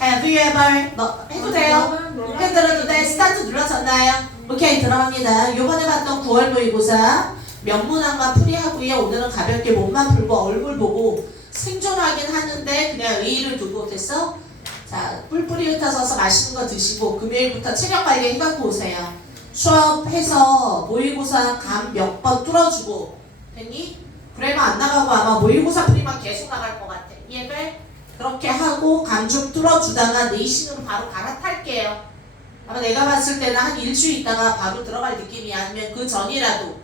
Have you ever? 너 해도 돼요? 돼? 스타트 눌러졌나요? 오케이 들어갑니다. 요번에 봤던 9월 모의고사 명문항과 풀이하고요. 오늘은 가볍게 몸만 풀고 얼굴 보고 생존하긴 하는데 그냥 의의를 두고 됐어? 자 뿔뿔이 흩어져서 맛있는 거 드시고 금요일부터 체력 관리 해갖고 오세요. 수업해서 모의고사 감 몇 번 뚫어주고 됐니? 그래도 안 나가고 아마 모의고사 풀이만 계속 나갈 것 같아. 이해돼? 그렇게 하고 감좀 뚫어주다가 내신으로 바로 갈아탈게요. 아마 내가 봤을 때는 한 일주일 있다가 바로 들어갈 느낌이 아니면 그 전이라도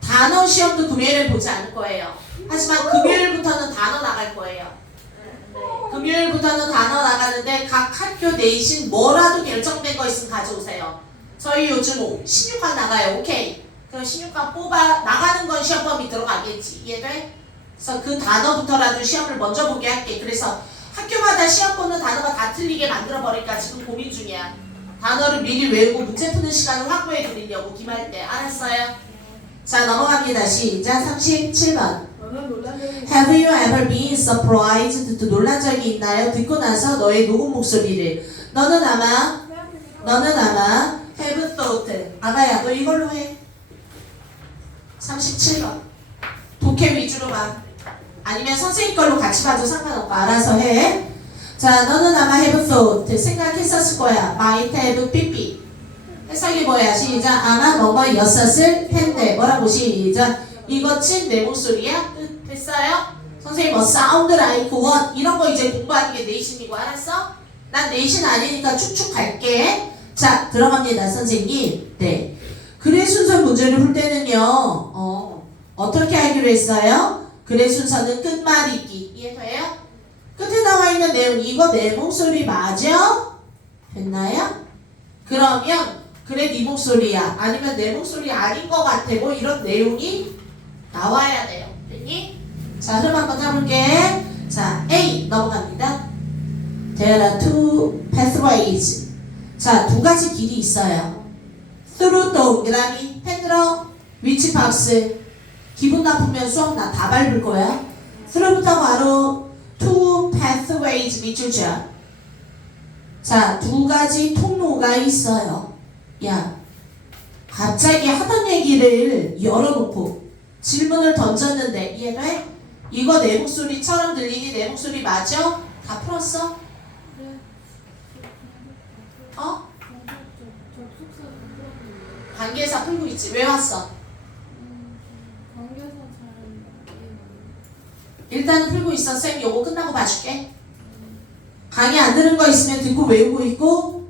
단어 시험도 금요일에 보지 않을 거예요. 하지만 금요일부터는 단어 나갈 거예요. 금요일부터는 단어 나가는데 각 학교 내신 뭐라도 결정된 거 있으면 가져오세요. 저희 요즘 16강 나가요. 오케이. 그럼 16강 뽑아 나가는 건 시험 범위 들어가겠지. 이해돼? 그래서 그 단어부터라도 시험을 먼저 보게 할게. 그래서 학교마다 시험 보는 단어가 다 틀리게 만들어 버릴까 지금 고민 중이야. 단어를 미리 외우고 문제 푸는 시간을 확보해 드리려고 김할 때 알았어요? 자 넘어갑니다. 시작 37번. Have you ever been surprised? 또 놀란 적이 있나요? 듣고 나서 너의 녹음 목소리를 너는 아마 너는 아마 have thought 아가야 너 이걸로 해 37번 독해 위주로 봐 아니면 선생님 걸로 같이 봐도 상관없고 알아서 해 자 너는 아마 have thought 생각했었을 거야. Might have 삐삐. 해석이 뭐야? 시작. 아마 뭐뭐였었을 텐데. 뭐라고 시작? 이것은 내 목소리야? 끝 됐어요? 선생님 뭐 사운드 라이크 원 이런 거 이제 공부하는 게 내신이고 알았어? 난 내신 아니니까 쭉쭉 갈게. 자 들어갑니다 선생님. 네. 글의 순서 문제를 풀 때는요 어, 어떻게 하기로 했어요? 글의 순서는 끝말잇기. 이해돼요? 끝에 나와 있는 내용 이거 내 목소리 맞아? 됐나요? 그러면 그래 네 목소리야. 아니면 내 목소리 아닌 것 같아. 뭐 이런 내용이 나와야 돼요. 됐니? 자 흐름 한번 타볼게. 자 A 넘어갑니다. There are two pathways. 자두 가지 길이 있어요. Through 동그라미 펜들어 위치 박스 기분 나쁘면 수업 나다 밟을 거야 through부터 바로 two pathways 밑줄 줘 자, 두 가지 통로가 있어요. 야, 갑자기 하던 얘기를 열어놓고 질문을 던졌는데 이해돼? 이거 내 목소리처럼 들리니 내 목소리 맞아? 다 풀었어? 어? 관계사 풀고 있지. 왜 왔어? 일단은 풀고 있어. 쌤 요거 끝나고 봐줄게. 강의 안 들은 거 있으면 듣고 외우고 있고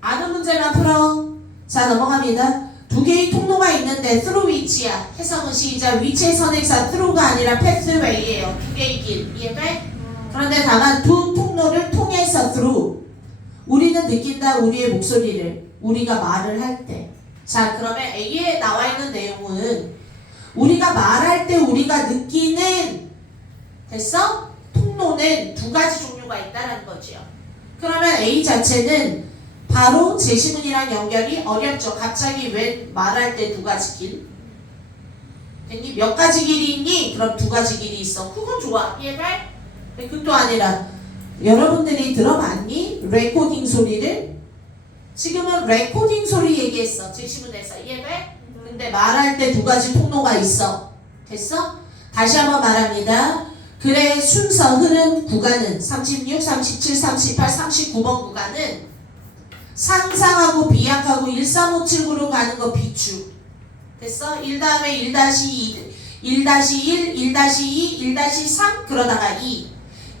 아는 문제만 풀어. 자 넘어갑니다. 두 개의 통로가 있는데 through 위치야. 해석은 시작. 위치의 선행사 through가 아니라 pathway예요. 두 개의 길. 이해돼? 그런데 다만 두 통로를 통해서 through. 우리는 느낀다 우리의 목소리를. 우리가 말을 할 때. 자 그러면 A에 나와 있는 내용은 우리가 말할 때 우리가 느끼는 됐어? 통로는 두 가지 종류가 있다는 거지요. 그러면 A 자체는 바로 제시문이랑 연결이 어렵죠. 갑자기 왜 말할 때 두 가지 길? 됐니? 몇 가지 길이 있니? 그럼 두 가지 길이 있어. 그건 좋아. 근데 그것도 아니라 여러분들이 들어봤니? 레코딩 소리를? 지금은 레코딩 소리 얘기했어. 제시문에서. 이해돼? 근데 말할 때 두 가지 통로가 있어. 됐어? 다시 한번 말합니다. 글의 순서 흐름 구간은 36, 37, 38, 39번 구간은 상상하고 비약하고 1357구로 가는 거 비추. 됐어? 1 다음에 1-2, 1-1, 1-2, 1-3 그러다가 2.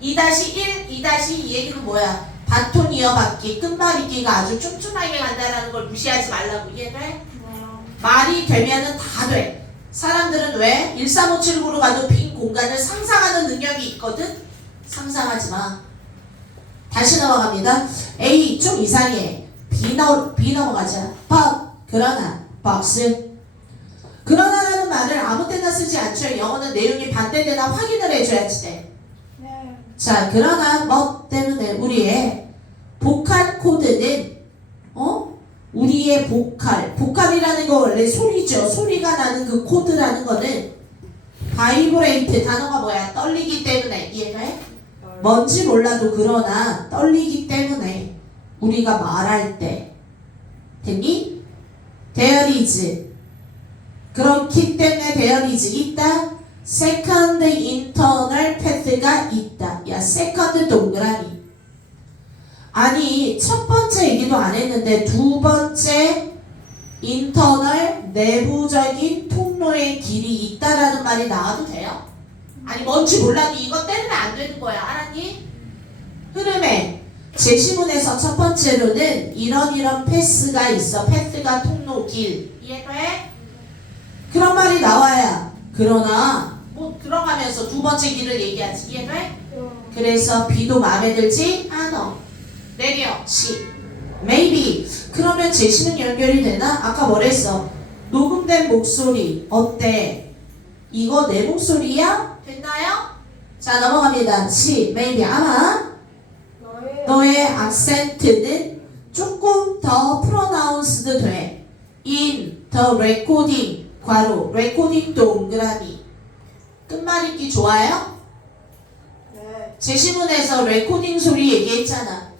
2-1, 2-2 얘기는 뭐야? 바톤 이어받기, 끝말잇기가 아주 쫀쫀하게 간다는 걸 무시하지 말라고 이해돼? 말이 되면은 다 돼. 사람들은 왜 1357구로 가도 빈 공간을 상상하는 능력이 있거든? 상상하지 마. 다시 넘어갑니다. A 좀 이상해. B, 넘, B 넘어가자. but 그러나 box 그러나라는 말을 아무 때나 쓰지 않죠. 영어는 내용이 반대되나 확인을 해줘야지 돼. 자 그러나 뭐 때문에 우리의 보컬 코드는 어? 우리의 보컬, 보컬이라는 거 원래 소리죠. 소리가 나는 그 코드라는 거는 바이브레이트 단어가 뭐야? 떨리기 때문에 이해가 해? 뭔지 몰라도 그러나 떨리기 때문에 우리가 말할 때 됐니? is 그렇기 때문에 is 있다 second internal path가 있다 야 second 동그라미 아니 첫 번째 얘기도 안 했는데 두 번째 인터널 내부적인 통로의 길이 있다라는 말이 나와도 돼요? 아니 뭔지 몰라도 이것 때문에 안 되는 거야 알았니? 흐름에 제시문에서 첫 번째로는 이런 이런 패스가 있어 패스가 통로 길 이해돼? 그런 말이 나와야 그러나 뭐 들어가면서 두 번째 길을 얘기하지 이해돼? 그래서 B도 마음에 들지 않아 내려. C maybe. 그러면 제시는 연결이 되나? 아까 뭐랬어? 녹음된 목소리. 어때? 이거 내 목소리야? 됐나요? 자 넘어갑니다. C maybe. 아마 너의 악센트는 조금 더 프로나운스드 돼. In the recording. 괄호. 레코딩 동그라미. 끝말잇기 좋아요? 제시문에서 레코딩 소리 얘기했잖아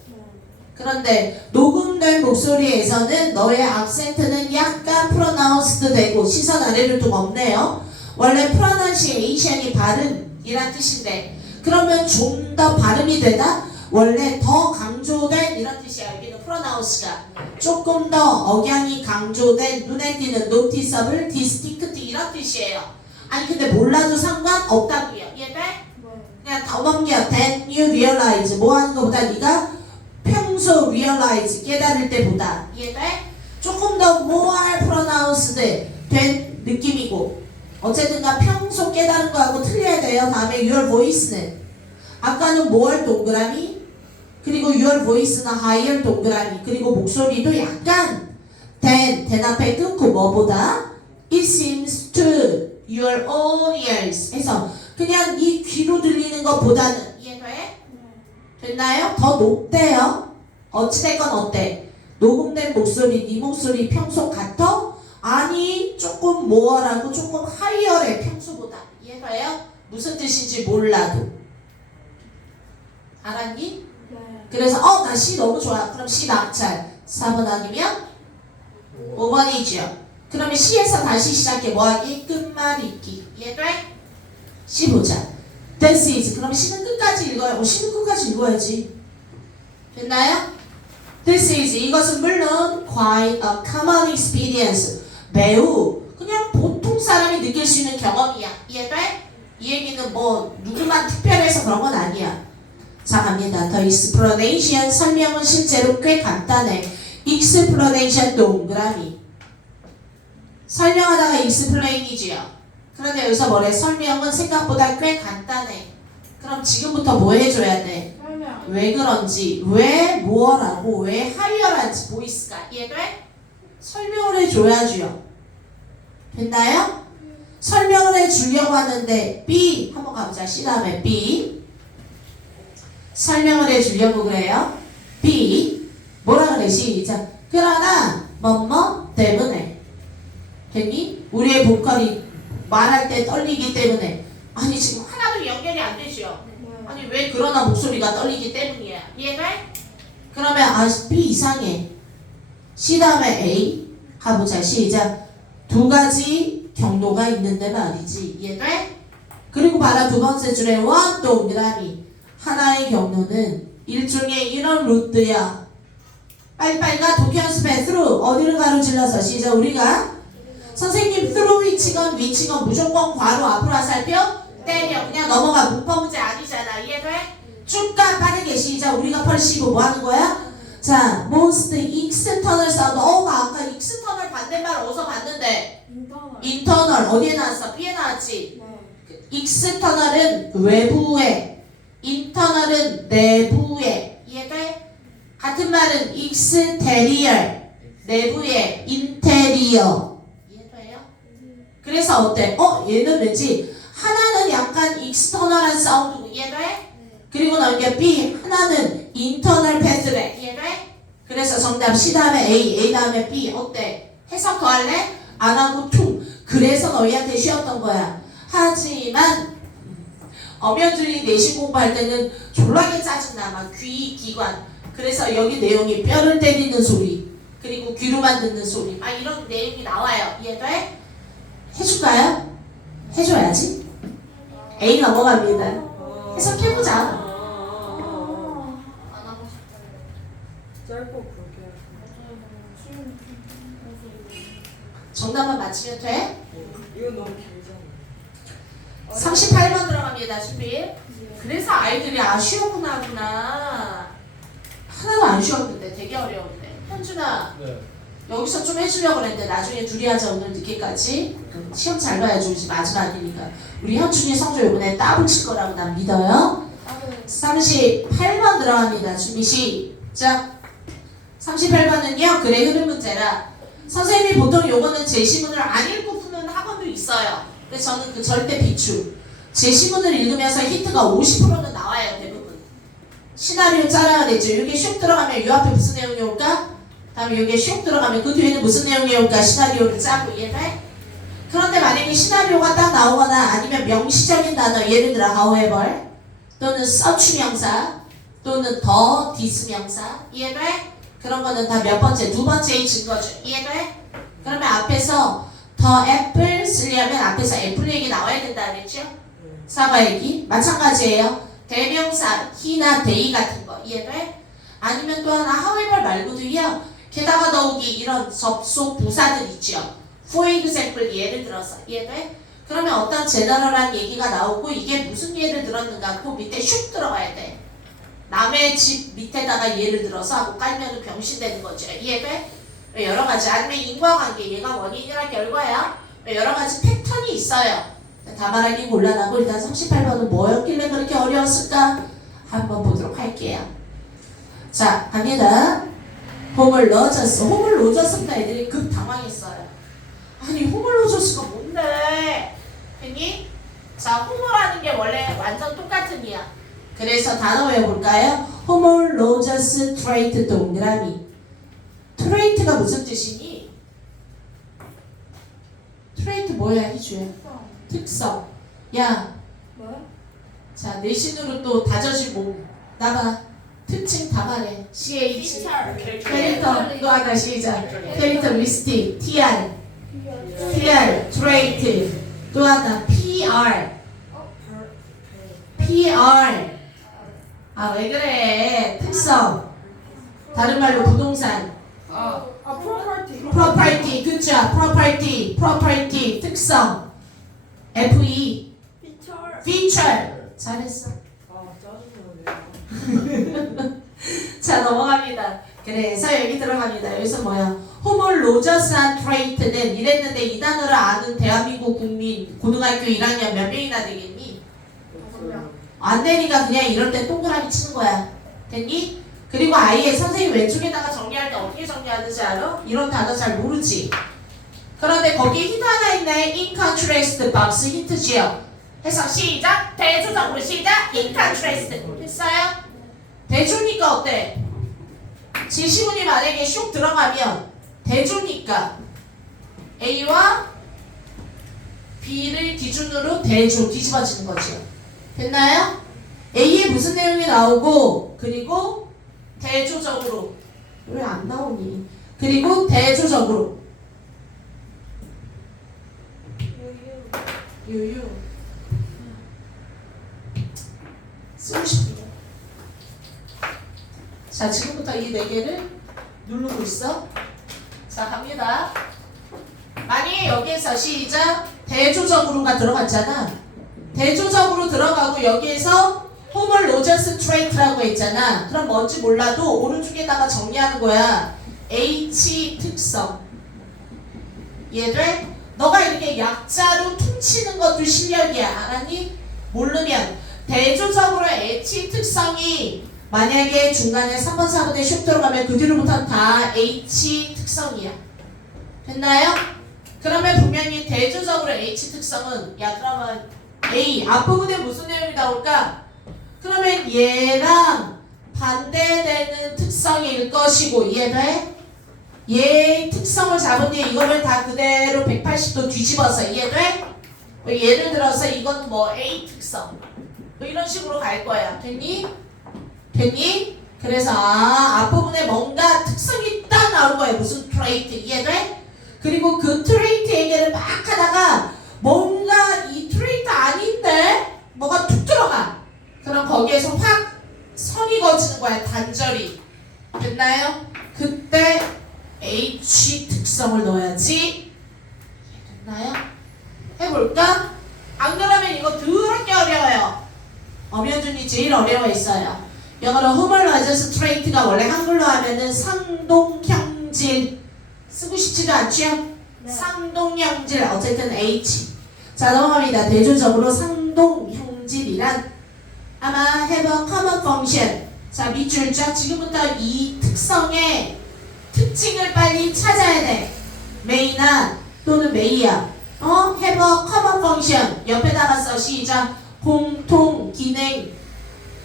그런데 녹음된 목소리에서는 너의 악센트는 약간 프로나운스드 되고 시선 아래를 두고 없네요. 원래 프로나운시에이션이 발음이란 뜻인데 그러면 좀 더 발음이 되다? 원래 더 강조된 이런 뜻이야. 여기는 프로나운스가 조금 더 억양이 강조된 눈에 띄는 노티서블 디스티크트 이런 뜻이에요. 아니 근데 몰라도 상관없다고요. 이해돼? 그냥 더 넘겨. Then you realize 뭐 하는 것보다 네가 평소 realize 깨달을 때보다 이해돼? 조금 더 more pronounced 된 느낌이고 어쨌든가 평소 깨달은 거하고 틀려야 돼요. 다음에 your voice는 아까는 more 동그라미 그리고 your voice는 higher 동그라미 그리고 목소리도 약간 then then 앞에 끊고 뭐보다 it seems to your own ears 해서 그냥 이 귀로 들리는 것보다는 이해돼? 됐나요? 더 높대요. 어찌됐건 어때? 녹음된 목소리, 네 목소리 평소 같아? 아니 조금 모어라고 조금 하이어래 평소보다 이해가요? 무슨 뜻인지 몰라도 알았니? 그래서 어나 C 너무 좋아 그럼 C 낙찰 4번 아니면 5번이죠 그러면 C에서 다시 시작해 뭐하기? 끝말잇기 이해돼? C 보자 This is 그럼 C는 끝까지 읽어요 어, C는 끝까지 읽어야지 됐나요? This is 이것은 물론 quite a common experience. 매우 그냥 보통 사람이 느낄 수 있는 경험이야. 이해돼? 이 얘기는 뭐 누구만 특별해서 그런 건 아니야. 자 갑니다. The explanation 설명은 실제로 꽤 간단해. Explanation 동그라미. 설명하다가 explain이지요. 그런데 여기서 뭐래? 설명은 생각보다 꽤 간단해. 그럼 지금부터 뭐 해줘야 돼? 왜 그런지, 왜 뭐라고, 왜 하이어란지 보이스가 이해돼? 설명을 해줘야지요. 됐나요? 설명을 해주려고 하는데 B 한번 가보자. C 다음에 B 설명을 해주려고 그래요. B 뭐라 그래? 시작. 그러나 뭐뭐 때문에 됐니? 우리의 보컬이 말할 때 떨리기 때문에 아니 지금 하나도 연결이 안 되죠. 아니 왜 그러나 목소리가 떨리기 때문이야. 이해돼? 그러면 아 B 이상해. C 다음에 A. 가보자. 시작. 두 가지 경로가 있는데 말이지. 이해돼? 그리고 봐라 두 번째 줄에 원 동그라미 하나의 경로는 일종의 이런 루트야. 빨리빨리 가 도쿄 연습해. through. 어디를 가로질러서? 시작. 우리가 선생님 through 위치건 위치건 무조건 괄호 앞으로 살펴 때려 그냥 넘어가. 문법 문제 아니잖아. 이해돼? 쭉가 빠르게 시작 우리가 펄시고 뭐 하는 거야? 자 most external sound 어 아까 external 반대말 어디서 봤는데? internal 어디에 나왔어? B에 나왔지? external은 외부에 internal은 내부에. 이해돼? 같은 말은 exterior 내부에. interior 이해돼요? 그래서 어때? 어 얘는 왠지 하나는 약간 익스터널한 사운드고 이해돼? 그리고 넘겨 B 하나는 인터널 패스백 이해돼? 그래서 정답 C 다음에 A, A 다음에 B 어때? 해석 더 할래? 안 하고 퉁 그래서 너희한테 쉬었던 거야 하지만 엄연들이 내신 공부할 때는 졸라게 짜증나. 막 귀, 기관. 그래서 여기 내용이 뼈를 때리는 소리. 그리고 귀로만 듣는 소리. 막 이런 내용이 나와요. 이해돼? 해줄까요? 해줘야지. A 넘어갑니다. 해석해보자. 짧고 굵게 정답만 맞히면 돼? 이건 너무 길잖아 38번 들어갑니다. 준비. 그래서 아이들이 아 쉬웠구나 하구나. 하나도 안 쉬웠는데 되게 어려운데. 현준아 네. 여기서 좀 해주려고 그랬는데 나중에 둘이 하자 오늘 늦게까지. 시험 잘 봐야지 우리 마지막이니까. 우리 현준이 성적 이번에 따블 칠 거라고 난 믿어요. 38번 들어갑니다. 준비 시작. 38번은요. 글의 흐름 문제라. 선생님이 보통 요거는 제시문을 안 읽고 푸는 학원도 있어요. 근데 저는 그 절대 비추. 제시문을 읽으면서 힌트가 50%는 나와요. 대부분. 시나리오 짜라야 되죠. 이게 슉 들어가면 이 앞에 무슨 내용이 올까? 다음에 여기에 슉 들어가면 그 뒤에는 무슨 내용이 올까? 시나리오를 짜고 이해돼? 그런데 만약에 시나리오가 딱 나오거나 아니면 명시적인 단어 예를 들어 however 또는 such 명사 또는 더 this 명사 이해돼? 그런 거는 다 몇 번째? 두 번째의 증거죠 이해돼? 그러면 앞에서 더 애플 쓰려면 앞에서 애플 얘기 나와야 된다 그랬죠? 사과 얘기 마찬가지예요 대명사 he나 they 같은 거 이해돼? 아니면 또 하나 however 말고도요 게다가 더욱이 이런 접속 부사들 있죠 example 예를 들어서 이해돼? 그러면 어떤 제너럴한 얘기가 나오고 이게 무슨 예를 들었는가 그 밑에 슉 들어가야 돼. 남의 집 밑에다가 예를 들어서 하고 깔면 병신 되는 거죠. 이해돼? 여러 가지 아니면 인과관계 얘가 원인이랑 결과야. 여러 가지 패턴이 있어요. 다 말하기 곤란하고 일단 38번은 뭐였길래 그렇게 어려웠을까? 한번 보도록 할게요. 자 갑니다. 홈을 넣어줬어. 홈을 넣어줬습니다. 애들이 급 당황했어요. 아니 호물로저스가 뭔데? 했니? 자 호모라는 게 원래 완전 똑같은 이야. 그래서 단어 외워볼까요? 호몰로저스 트레이트 동그라미. 트레이트가 무슨 뜻이니? 트레이트 뭐야 희주야? 특성. 야, 뭐야? 자 내신으로 또 다져진 몸. 나가. 특징 다 말해. CH. 캐릭터 또 하나 시작. 캐릭터 리스틱. TR. PR, 트레이트, 또 하나 PR, PR. 아 왜 그래? 특성. 다른 말로 부동산. 아, 아 프로퍼티 property, 그죠? property, property, 특성. FE, 피처. feature. 잘했어. 아 짜증나네 자 넘어갑니다. 그래서 여기 들어갑니다. 여기서 뭐야? 호몰로저스한 트레이트는 이랬는데 이 단어를 아는 대한민국 국민 고등학교 1학년 몇 명이나 되겠니? 안 되니까 그냥 이럴 때 동그라미 치는 거야. 됐니? 그리고 아예 선생님 왼쪽에다가 정리할 때 어떻게 정리하는지 알아? 이런 단어 잘 모르지. 그런데 거기 힌트 하나 있네. In contrast box 힌트지요. 해서 시작. 대조적으로 시작. Contrast. 했어요? 대조니까 어때? 지시문이 만약에 슉 들어가면 대조니까 A와 B를 기준으로 대조 뒤집어지는 거죠. 됐나요? A에 무슨 내용이 나오고 그리고 대조적으로 왜 안 나오니? 그리고 대조적으로 유유 쓰고 싶은데 자 지금부터 이 네 개를 누르고 있어 자 갑니다. 만약에 여기에서 시작. 대조적으로가 들어갔잖아. 대조적으로 들어가고 여기에서 호멀 로저스 트레이트라고 했잖아. 그럼 뭔지 몰라도 오른쪽에다가 정리하는 거야. H 특성. 이해돼? 너가 이렇게 약자로 퉁치는 것도 실력이야. 알았니? 모르면 대조적으로 H 특성이 만약에 중간에 3번 4번에 슉 들어가면 그 뒤로부터 다 H 특성이야 됐나요? 그러면 분명히 대조적으로 H 특성은 야 그러면 A 앞부분에 무슨 내용이 나올까? 그러면 얘랑 반대되는 특성일 것이고 이해돼? 얘의 특성을 잡은 뒤에 이거를 다 그대로 180도 뒤집어서 이해돼? 예를 들어서 이건 뭐 A 특성 뭐 이런 식으로 갈 거야. 됐니? 됐니? 그래서 아, 앞부분에 뭔가 특성이 딱 나올 거야. 무슨 트레이트 이해돼? 그리고 그 트레이트 얘기를 막 하다가 뭔가 이 트레이트 아닌데 뭐가 툭 들어가. 그럼 거기에서 확 선이 거치는 거야. 단절이. 됐나요? 그때 H 특성을 넣어야지. 됐나요? 해볼까? 안 그러면 이거 더럽게 어려워요. 엄연준이 제일 어려워했어요. 영어로 호멀러저스 트레이트가 원래 한글로 하면은 상동형질 쓰고 싶지도 않죠? 상동형질 어쨌든 H 자 넘어갑니다. 대조적으로 상동형질이란 아마 have a common function 자 밑줄 쫙 지금부터 이 특성의 특징을 빨리 찾아야 돼. 메이나 또는 메이야. 어? have a common function 옆에다가 써 시작 공통 기능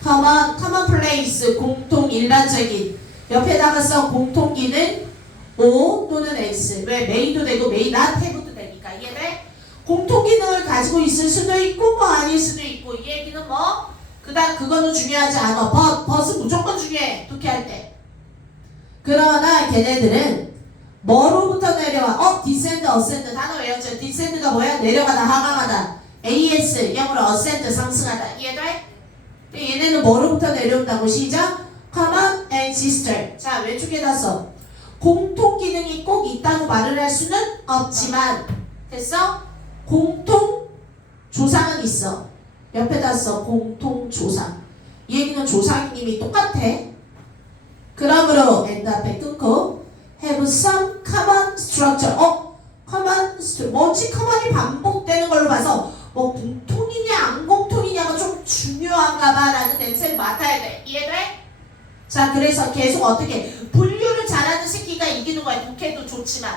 common common place 공통 일반적인 옆에다가 써 공통 기능 O 또는 X 왜 메이도 되고 may not have도 되니까 이해돼? 공통 기능을 가지고 있을 수도 있고 뭐 아닐 수도 있고 이 얘기는 뭐 그다음 그거는 중요하지 않아 but but은 무조건 중요해 독해 할 때 그러나 걔네들은 뭐로부터 내려와? 어? descend, ascend 단어 외웠죠? descend가 뭐야? 내려가다, 하강하다. as, 영어로 ascend, 상승하다. 이해돼? 근데 얘네는 뭐로부터 내려온다고 시작? common ancestor. 자, 왼쪽에다 써. 공통 기능이 꼭 있다고 말을 할 수는 없지만 됐어? 공통 조상은 있어. 옆에다 써. 공통 조상. 이 얘기는 조상님이 똑같아. 그러므로 end 앞에 끊고 have some common structure. 어? common stru- 뭔지 common이 반복되는 걸로 봐서 뭐 공통이냐 안 공통이냐가 좀 중요한가 봐라는 냄새를 맡아야 돼. 이해돼? 자 그래서 계속 어떻게 분류를 잘하는 새끼가 이기는 거야. 독해도 좋지만.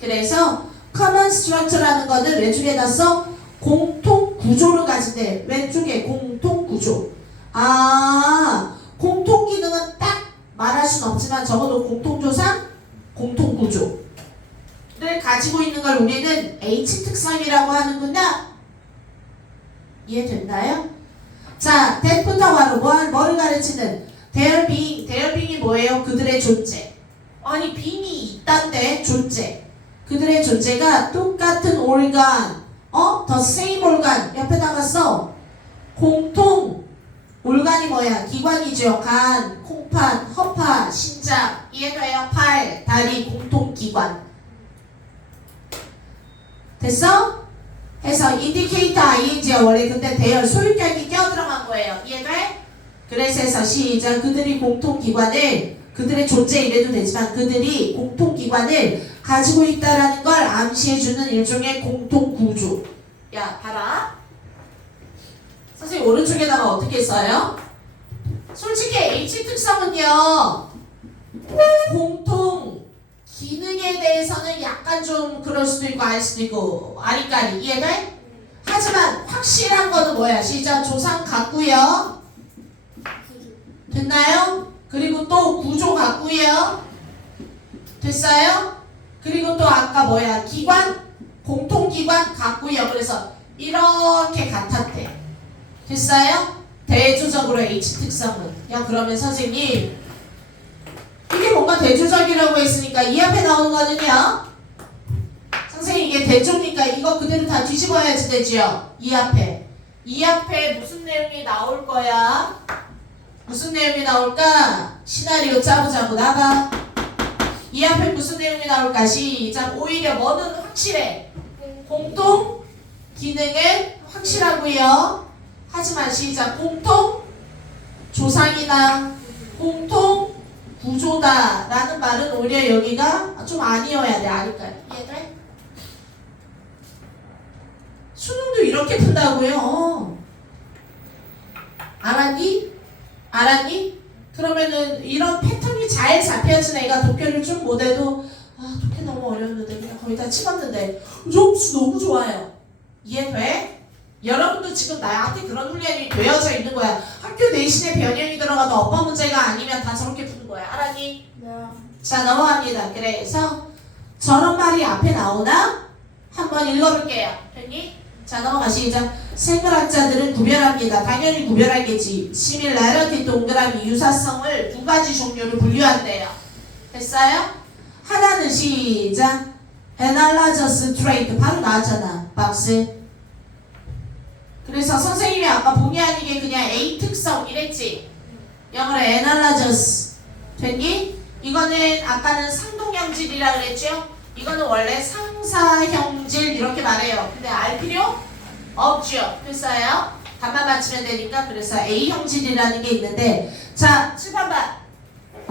그래서 common structure라는 거는 왼쪽에다 써 공통 구조를 가진대. 왼쪽에 공통 구조. 아 공통 기능은 딱 말할 순 없지만 적어도 공통조상, 공통구조를 가지고 있는 걸 우리는 H 특성이라고 하는구나. 이해됐나요? 자, that부터 바로 뭐, 뭐를 가르치는 their being, their being이 뭐예요? 그들의 존재. 아니, being이 있단데 존재. 그들의 존재가 똑같은 organ, 어? the same organ 옆에다가 써. 공통 올간이 뭐야? 기관이죠. 간, 콩판, 허파, 신장, 이해돼요? 팔, 다리, 공통기관. 됐어? 해서 indicator ing가 원래 근데 대열 소유격이 껴들어간 거예요. 이해돼? 그래서 해서 시작 그들이 공통기관을 그들의 존재 이래도 되지만 그들이 공통기관을 가지고 있다라는 걸 암시해주는 일종의 공통구조. 야, 봐라. 선생님 오른쪽에다가 어떻게 써요? 솔직히 H 특성은요 공통 기능에 대해서는 약간 좀 그럴 수도 있고 아닐 수도 있고 아리까리 이해돼? 하지만 확실한 거는 뭐야? 시작 조상 같고요 됐나요? 그리고 또 구조 같고요 됐어요? 그리고 또 아까 뭐야? 기관 공통기관 같고요 그래서 이렇게 같았대 됐어요? 대조적으로 H 특성은 야 그러면 선생님 뭔가 대조적이라고 했으니까 이 앞에 나오는 거는요 선생님 이게 대조니까 이거 그대로 다 뒤집어야지 되지요? 이 앞에. 이 앞에 무슨 내용이 나올 거야? 무슨 내용이 나올까? 시나리오 짜보자고 나가. 이 앞에 무슨 내용이 나올까? 시작. 오히려 뭐는 확실해. 공통 기능은 확실하고요. 하지만 시작. 공통 조상이나 공통 구조다라는 말은 오히려 여기가 좀 아니어야 돼 아니까 이해돼? 수능도 이렇게 푼다고요? 어. 알았니? 알았니? 그러면은 이런 패턴이 잘 잡혀진 애가 독해를 좀 못해도 아 독해 너무 어려웠는데 그냥 거의 다 치웠는데 점수 너무 좋아요 이해돼? 여러분도 지금 나한테 그런 훈련이 되어져 있는 거야. 학교 내신에 변형이 들어가도 어법 문제가 아니면 다 저렇게 푸는 거야. 알았니? 네. 자 넘어갑니다. 그래서 저런 말이 앞에 나오나? 한번 읽어볼게요. 됐니? 자 넘어가 시작. 생물학자들은 구별합니다. 당연히 구별하겠지. similarity 동그라미 유사성을 두 가지 종류로 분류한대요. 됐어요? 하나는 시작. analogous trait 바로 나왔잖아. 박스. 그래서 선생님이 아까 본의 아니게 그냥 A 특성 이랬지. 영어로 analogous 됐니? 이거는 아까는 상동형질이라 그랬죠? 이거는 원래 상사형질 이렇게 말해요. 근데 알 필요 없죠. 됐어요? 답만 맞추면 되니까 그래서 A 형질이라는 게 있는데 자 7번 봐.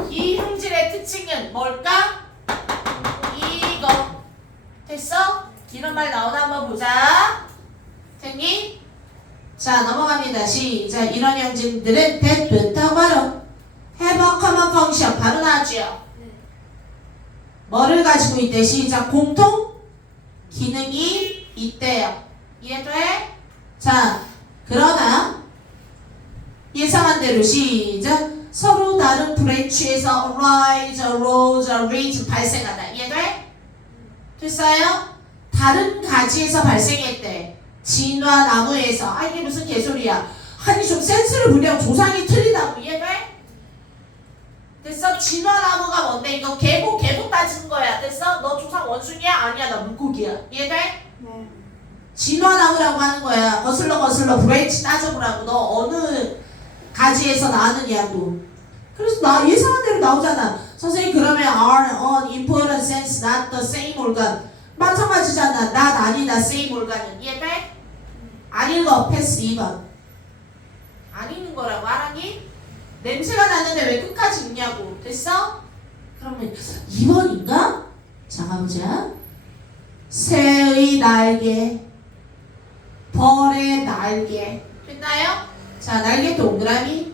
이 형질의 특징은 뭘까? 이거 됐어? 이런 말 나오나 한번 보자. 됐니? 자 넘어갑니다. 시작. 이런 형질들은 that 바로 common function 바로 나왔죠. 뭐를 가지고 있대? 시작. 공통 기능이 있대요. 이해돼? 자, 그러나 예상한 대로 시작. 서로 다른 브랜치에서 rise, rose, raise 발생하다. 이해돼? 됐어요? 다른 가지에서 발생했대. 진화 나무에서. 아 이게 무슨 개소리야. 아니 좀 센스를 부려 조상이 틀리다고 이해돼? 됐어? 진화 나무가 뭔데? 이거 계곡 계곡 따지는 거야. 됐어? 너 조상 원숭이야? 아니야 나 물고기야. 이해돼? 네. 진화 나무라고 하는 거야. 거슬러 거슬러 브레이치 따져보라고. 너 어느 가지에서 나느냐고. 그래서 나 예상한 대로 나오잖아. 선생님 그러면 are on important sense not the same organ. 마찬가지잖아. not 아니다 organ은. 이해돼? 안 읽어. 패스 2번. 안 읽는 거라고 알았니? 냄새가 나는데 왜 끝까지 읽냐고. 됐어? 그러면 2번인가? 자 가보자. 새의 날개. 벌의 날개. 됐나요? 자, 날개 동그라미.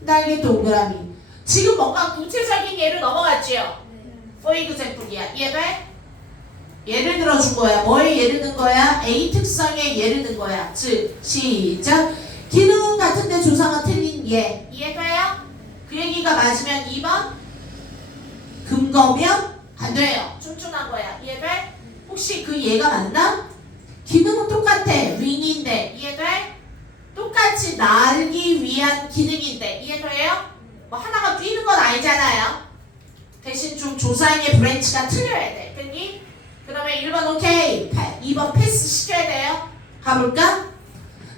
날개 동그라미. 지금 뭔가 구체적인 예를 넘어갔지요? for example이야. 이해돼? 예를 들어 준 거야. 뭐에 예를 든 거야? A 특성의 예를 든 거야. 즉, 시작. 기능 같은데 조상은 틀린 예. 이해돼요? 그 얘기가 맞으면 2번. 근거면 안 돼요. 쫀쫀한 거야. 이해돼? 혹시 그 예가 맞나? 기능은 똑같아. 윙인데 이해돼? 똑같이 날기 위한 기능인데 이해돼요? 뭐 하나가 뛰는 건 아니잖아요. 대신 좀 조상의 브랜치가 틀려야 돼. 됐니? 그러면 1번 오케이. 2번 패스 시켜야 돼요. 가볼까?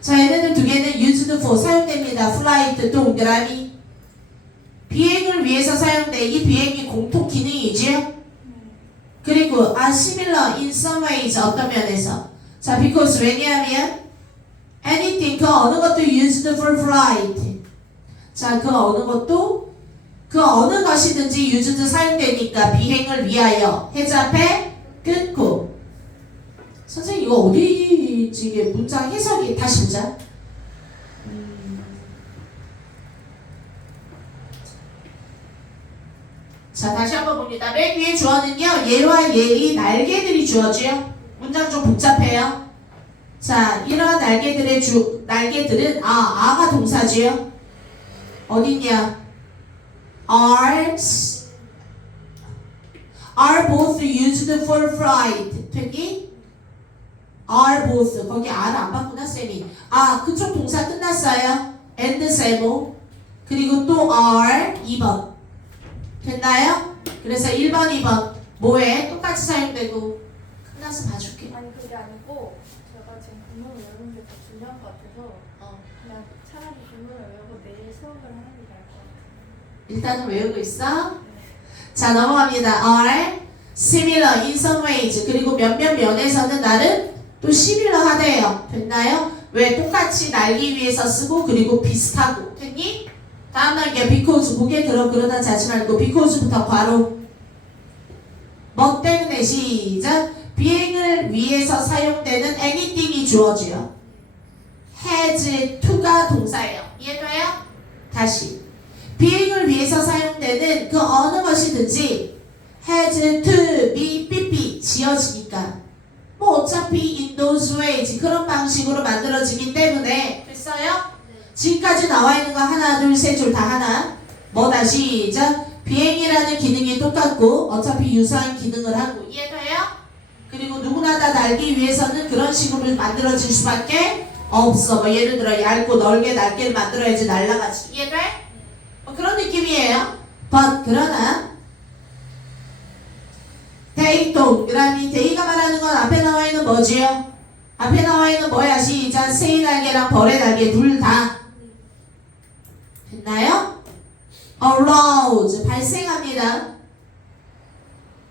자, 얘네들 두 개는 used for 사용됩니다. flight 동그라미. 비행을 위해서 사용돼. 이 비행이 공통 기능이지요? 그리고 are similar in some ways 어떤 면에서 자 because 왜냐하면 anything 그 어느 것도 used for flight 자 그 어느 것도 그 어느 것이든지 used 사용되니까 비행을 위하여 해잡해 끊고 선생님 이거 어디 지게 문장 해석이 다시 보자 자 다시 한번 봅니다. 맨 위에 주어는요 얘와 얘의 날개들이 주어지요. 문장 좀 복잡해요. 자 이러한 날개들의 주 날개들은 아 아가 동사지요. 어딨냐? are are both used for flight. 되니? are both 거기 are 안 봤구나 쌤이. 아 그쪽 동사 끝났어요. and 세모 그리고 또 are 2번. 됐나요? 그래서 1번, 2번 뭐에 똑같이 사용되고 끝나서 봐줄게. 아니 그게 아니고 제가 지금 구문을 외우는 게 더 중요한 것 같아서 어. 그냥 차라리 구문을 외우고 내일 수업을 하는 게 나을 것 같아요. 일단은 외우고 있어. 자 넘어갑니다. are similar in some ways 그리고 몇몇 면에서는 나름 또 similar 하대요. 됐나요? 왜 똑같이 날기 위해서 쓰고 그리고 비슷하고 됐니? 다음 단계 because 고개 들어 그러다 자지 말고 because부터 바로 뭐 때문에 시작 비행을 위해서 사용되는 anything이 주어져요. has to가 동사예요. 이해돼요? 다시 비행을 위해서 사용되는 그 어느 것이든지 has to be 삐삐 지어지니까 뭐 어차피 in those ways 그런 방식으로 만들어지기 때문에 됐어요? 지금까지 나와 있는 거 하나 둘 셋 줄 다 하나 뭐다 시작 비행이라는 기능이 똑같고 어차피 유사한 기능을 하고 이해돼요? 그리고 누구나 다 날기 위해서는 그런 식으로 만들어질 수밖에 없어. 뭐 예를 들어 얇고 넓게 날개를 만들어야지 날아가지. 이해돼? 뭐 그런 느낌이에요. but 그러나 동그라미 데이가 말하는 건 앞에 나와 있는 뭐지요? 앞에 나와 있는 뭐야? 시작. 새의 날개랑 벌의 날개 둘 다. 됐나요? arouse 발생합니다.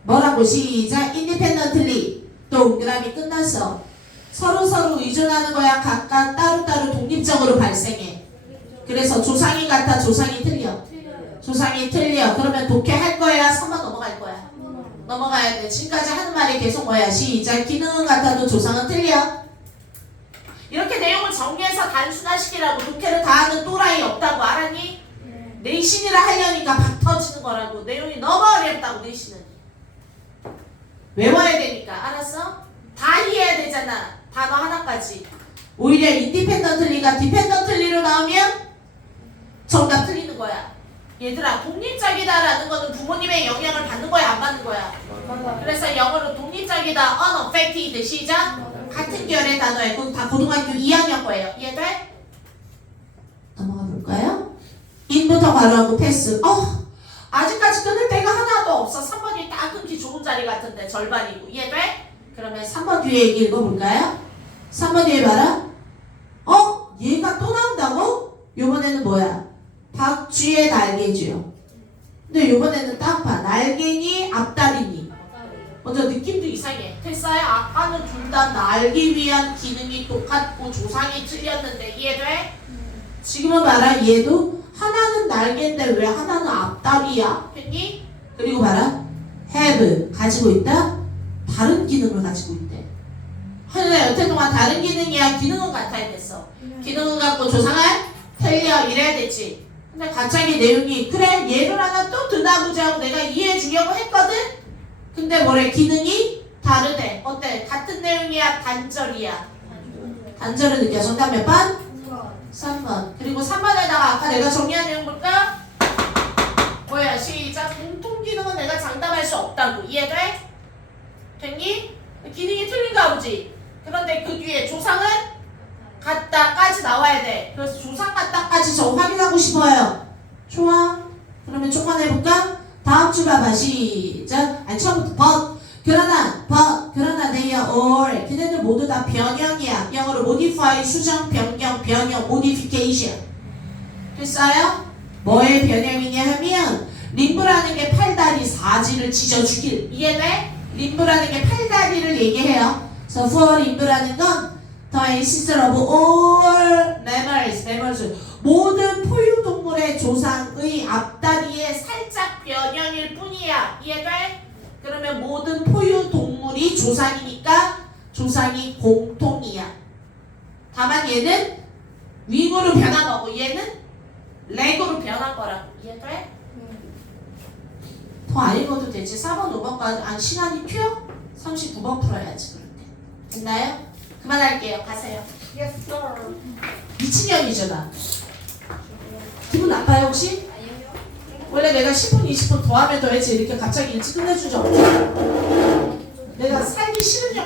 뭐라고 시작. independently 동그라미 끝났어. 서로 서로 의존하는 거야. 각각 따로따로 독립적으로 발생해. 그래서 조상이 같아, 조상이 틀려. 틀려요. 조상이 틀려. 그러면 독해할 거야, 3번 넘어갈 거야. 넘어가야 돼. 지금까지 하는 말이 계속 뭐야? 시작. 기능은 같아도 조상은 틀려. 이렇게 내용을 정리해서 단순화시키라고 독해를 다 하는 또라이 없다고 알았니? 네. 내신이라 하려니까 박 터지는 거라고. 내용이 너무 어렵다고 내신은. 외워야 되니까. 알았어? 다 이해해야 되잖아. 단어 하나까지. 오히려 인디펜던틀리가 디펜던틀리로 나오면 정답 틀리는 거야. 얘들아, 독립적이다라는 거는 부모님의 영향을 받는 거야, 안 받는 거야? 그래서 영어로 독립적이다, unaffected 시작. 같은 결의 단어에 그건 다 고등학교 2학년 거예요. 이해돼? 넘어가 볼까요? 인부터 바로 하고 패스. 어, 아직까지 끊을 데가 하나도 없어. 3번이 딱 끊기 좋은 자리 같은데 절반이고. 이해돼? 그러면 3번 뒤에 얘기 읽어볼까요? 3번 뒤에 봐라. 어? 얘가 또 나온다고? 요번에는 뭐야? 박쥐의 날개지요. 근데 요번에는 딱 봐. 날개니 앞다리니. 먼저 느낌도 이상해. 됐어요? 아까는 둘 다 날기 위한 기능이 똑같고 조상이 틀렸는데 이해돼? 지금은 봐라. 얘도 하나는 날개인데 왜 하나는 앞다리야? 했니? 그리고 봐라. have 가지고 있다. 다른 기능을 가지고 있대. 하나 여태 동안 다른 기능이야. 기능은 같아야 됐어. 기능은 갖고 조상을 틀려 이래야 됐지. 근데 갑자기 내용이 그래 얘를 하나 또 드나보자 하고 내가 이해해 주려고 했거든. 근데 뭐래 기능이 다르대. 어때? 같은 내용이야 단절이야. 단절을 느껴. 정답 몇 번? 3번. 그리고 3번에다가 아까 내가 정리한 내용 볼까? 뭐야 시작. 공통 기능은 내가 장담할 수 없다고. 이해돼? 됐니? 기능이 틀린가 보지. 그런데 그 뒤에 조상은 같다까지 나와야 돼. 그래서 조상 같다까지 저 확인하고 싶어요. 좋아. 그러면 초반해볼까? 다음 주 봐봐. 시작. 아니 처음부터 but. 그러나 but. 그러나 they are all. 그네들 모두 다 변형이야. 영어로 modify 수정 변경 변형 modification. 됐어요? 뭐의 변형이냐 하면 림브라는 게 팔다리 사지를 죽일. 이해돼? 림브라는 게 팔다리를 얘기해요. 그래서 for 림브라는 건 the ancestor of all mammals, mammals 모든 포유동물의 조상의 앞다리의 살짝 변형일 뿐이야. 이해돼? 그러면 모든 포유동물이 조상이니까 조상이 공통이야. 다만 얘는 윙으로 변한 거고 얘는 렉으로 변한 거라고. 이해돼? 더 안 읽어도 되지. 4번, 5번까지 안 시간이 튀어? 39번 풀어야지 그럴 때. 됐나요? 그만할게요. 가세요. Yes, sir. 미친년이잖아. 기분 나빠요 혹시? 원래 내가 10분, 20분 더 하면 더 했지 이렇게 갑자기 일찍 끝내준 적? 내가 살기 싫은 영